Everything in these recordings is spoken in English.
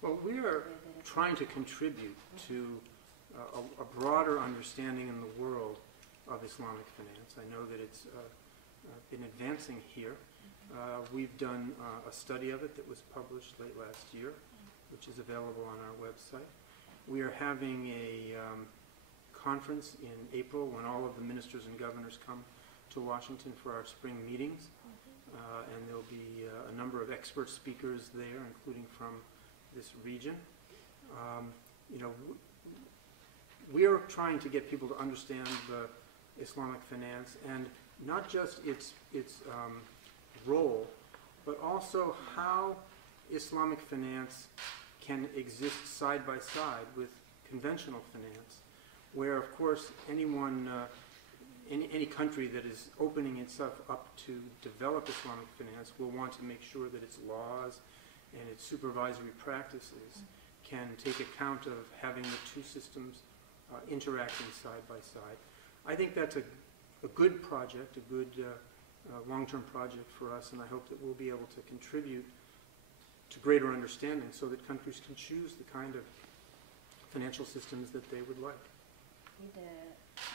Well, we are trying to contribute to a broader understanding in the world of Islamic finance. I know that it's been advancing here. We've done a study of it that was published late last year, which is available on our website. We are having a conference in April when all of the ministers and governors come to Washington for our spring meetings. And there'll be a number of expert speakers there, including from this region. We are trying to get people to understand the Islamic finance, and not just its role, but also how Islamic finance can exist side by side with conventional finance, where, of course, any country that is opening itself up to develop Islamic finance will want to make sure that its laws and its supervisory practices can take account of having the two systems interacting side by side. I think that's a good project, a good long-term project for us, and I hope that we'll be able to contribute to greater understanding so that countries can choose the kind of financial systems that they would like. With the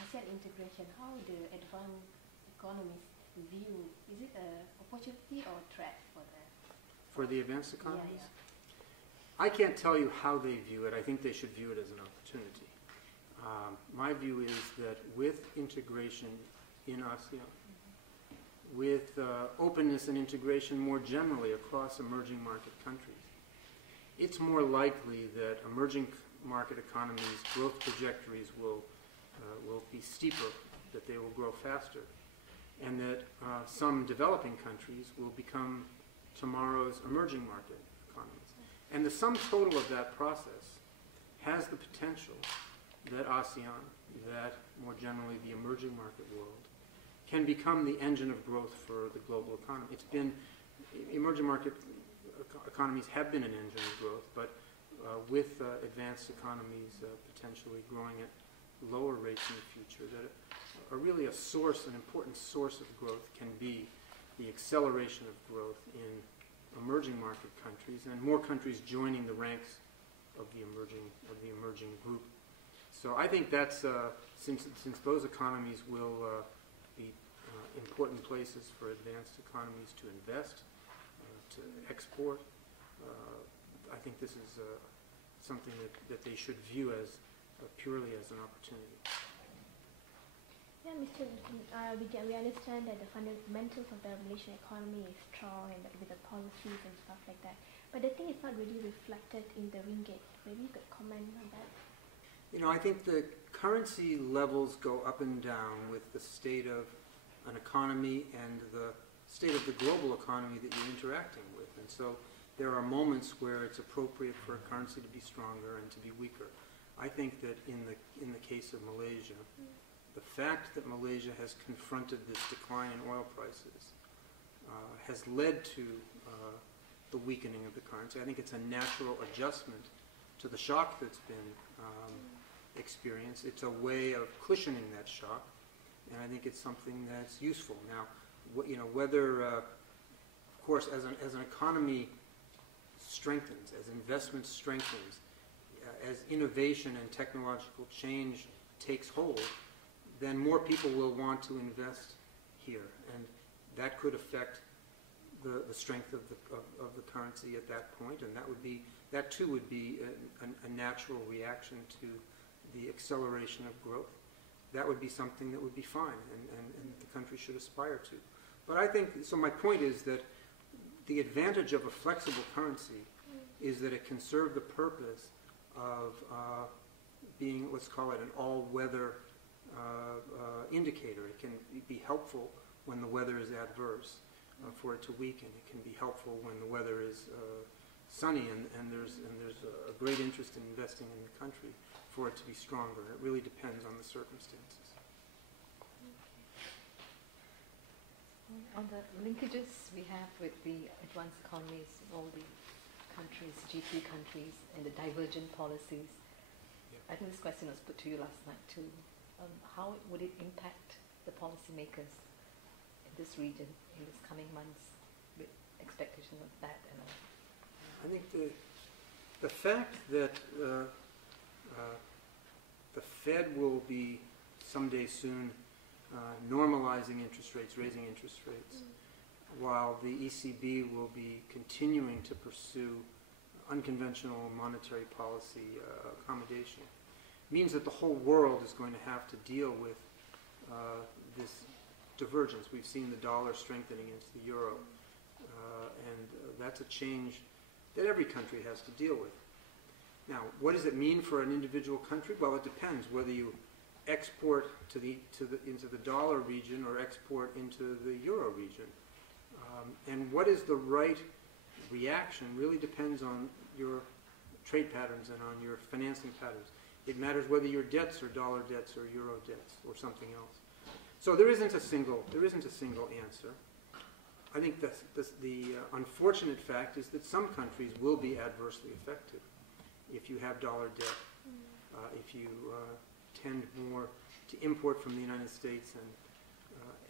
ASEAN integration, how the advanced economies view, is it an opportunity or threat for the advanced economies? Yeah. I can't tell you how they view it. I think they should view it as an opportunity. My view is that with integration in ASEAN, with openness and integration more generally across emerging market countries, it's more likely that emerging market economies' growth trajectories will be steeper, that they will grow faster, and that some developing countries will become tomorrow's emerging market economies. And the sum total of that process has the potential that ASEAN, that more generally the emerging market world, can become the engine of growth for the global economy. It's been, emerging market economies have been an engine of growth, but with advanced economies potentially growing at lower rates in the future, that are really a source, an important source of growth can be the acceleration of growth in emerging market countries and more countries joining the ranks of the emerging group. So I think that's since those economies will be important places for advanced economies to invest, to export. I think this is something that they should view as purely as an opportunity. Yeah, Mr. We understand that the fundamentals of the Malaysian economy is strong and with the policies and stuff like that. But the thing is not really reflected in the ringgit. Maybe you could comment on that. I think the currency levels go up and down with the state of an economy and the state of the global economy that you're interacting with. And so there are moments where it's appropriate for a currency to be stronger and to be weaker. I think that in the case of Malaysia, the fact that Malaysia has confronted this decline in oil prices has led to the weakening of the currency. I think it's a natural adjustment to the shock that's been experienced. It's a way of cushioning that shock, and I think it's something that's useful. Now, whether, of course, as an economy strengthens, as investment strengthens, as innovation and technological change takes hold, then more people will want to invest here, and that could affect the strength of the currency at that point, and that too would be a natural reaction to the acceleration of growth. That would be something that would be fine, and the country should aspire to. But I think, so my point is that the advantage of a flexible currency is that it can serve the purpose of being, let's call it, an all-weather indicator. It can be helpful when the weather is adverse for it to weaken. It can be helpful when the weather is sunny and there's a great interest in investing in the country for it to be stronger. It really depends on the circumstances. On the linkages we have with the advanced economies, all the countries, G3 countries, and the divergent policies, I think this question was put to you last night too. How would it impact the policymakers in this region in this coming months with expectation of that and all? I think the The fact that the Fed will be someday soon normalizing interest rates, raising interest rates, while the ECB will be continuing to pursue unconventional monetary policy accommodation, means that the whole world is going to have to deal with this divergence. We've seen the dollar strengthening against the euro, and that's a change that every country has to deal with. Now, what does it mean for an individual country? Well, it depends whether you export into the dollar region or export into the euro region. And what is the right reaction really depends on your trade patterns and on your financing patterns. It matters whether your debts are dollar debts or euro debts or something else. So there isn't a single answer. I think the unfortunate fact is that some countries will be adversely affected if you have dollar debt, if you tend more to import from the United States and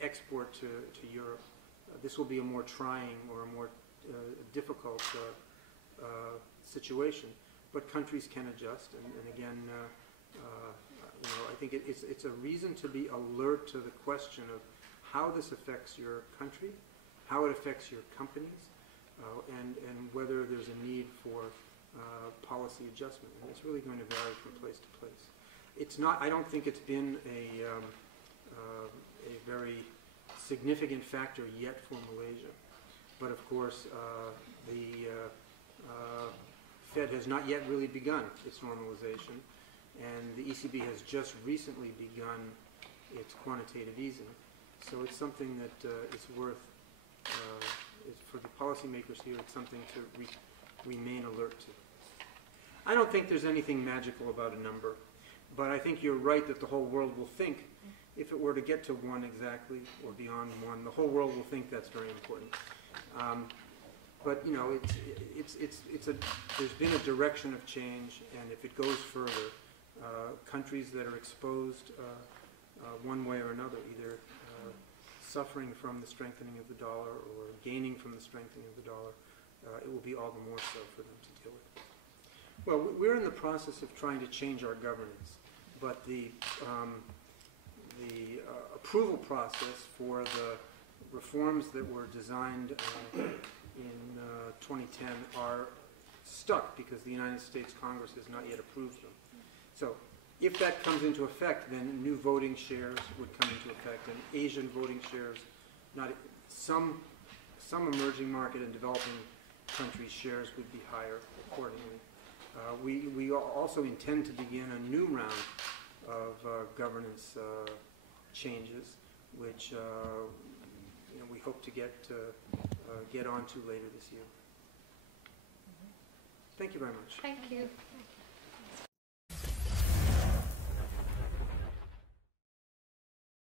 export to Europe. This will be a more trying or a more difficult situation, but countries can adjust. And again, I think it's a reason to be alert to the question of how this affects your country, how it affects your companies, and whether there's a need for policy adjustment. And it's really going to vary from place to place. It's not. I don't think it's been a very significant factor yet for Malaysia, but of course the Fed has not yet really begun its normalization, and the ECB has just recently begun its quantitative easing. So it's something that is worth, for the policymakers here, it's something to remain alert to. I don't think there's anything magical about a number, but I think you're right that the whole world will think, if it were to get to 1 exactly or beyond 1, the whole world will think that's very important. But there's been a direction of change, and if it goes further, countries that are exposed one way or another, either suffering from the strengthening of the dollar or gaining from the strengthening of the dollar, it will be all the more so for them to deal with. Well, we're in the process of trying to change our governance, but the approval process for the reforms that were designed in 2010 are stuck because the United States Congress has not yet approved them. So if that comes into effect, then new voting shares would come into effect, and Asian voting shares, some emerging market and developing countries' shares would be higher accordingly. We also intend to begin a new round of governance changes, which we hope to get onto later this year. Thank you very much. Thank you.